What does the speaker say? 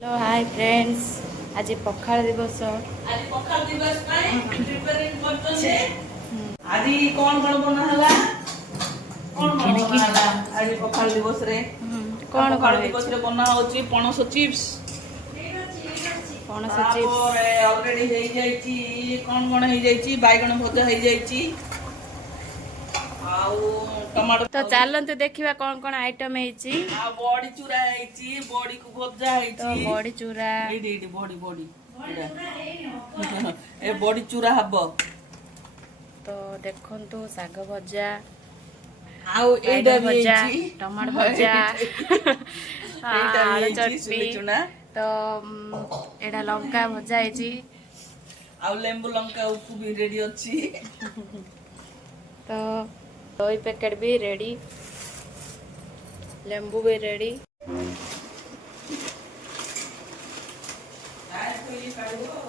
Hello hi friends आज पखाल दिवस आज पखाल दिवस ପାଇଁ प्रिपेयरिंग करछे। आज कोन कोन बना हला कोन कोन बना हला आज पखाल दिवस रे कौन पखाल दिवस रे बना होची पणस चिप्स पणस चिप्स और ऑलरेडी हेई जाईची कोन कोन हेई जाईची बाइगण भजा हेई जाईची आउ टमाटो तो चलते देखिबा कौन कौन आइटम हेची आ बॉडी चूरा हेची बॉडी को भजा हेची तो बड़ी चूरा एडी एडी बॉडी ए बॉडी चूरा हबो तो देखंतु साग भजा आउ एडा भी भजा हेची टमाटर भजा एटा भी आलू हेची चटनी सुली चुना तो एडा लंका भजा हेची आउ लेंबू लंका उपु भी रेडी अछि तो दही पैकेट भी रेडी लेंबू भी रेडी आय कोई काढो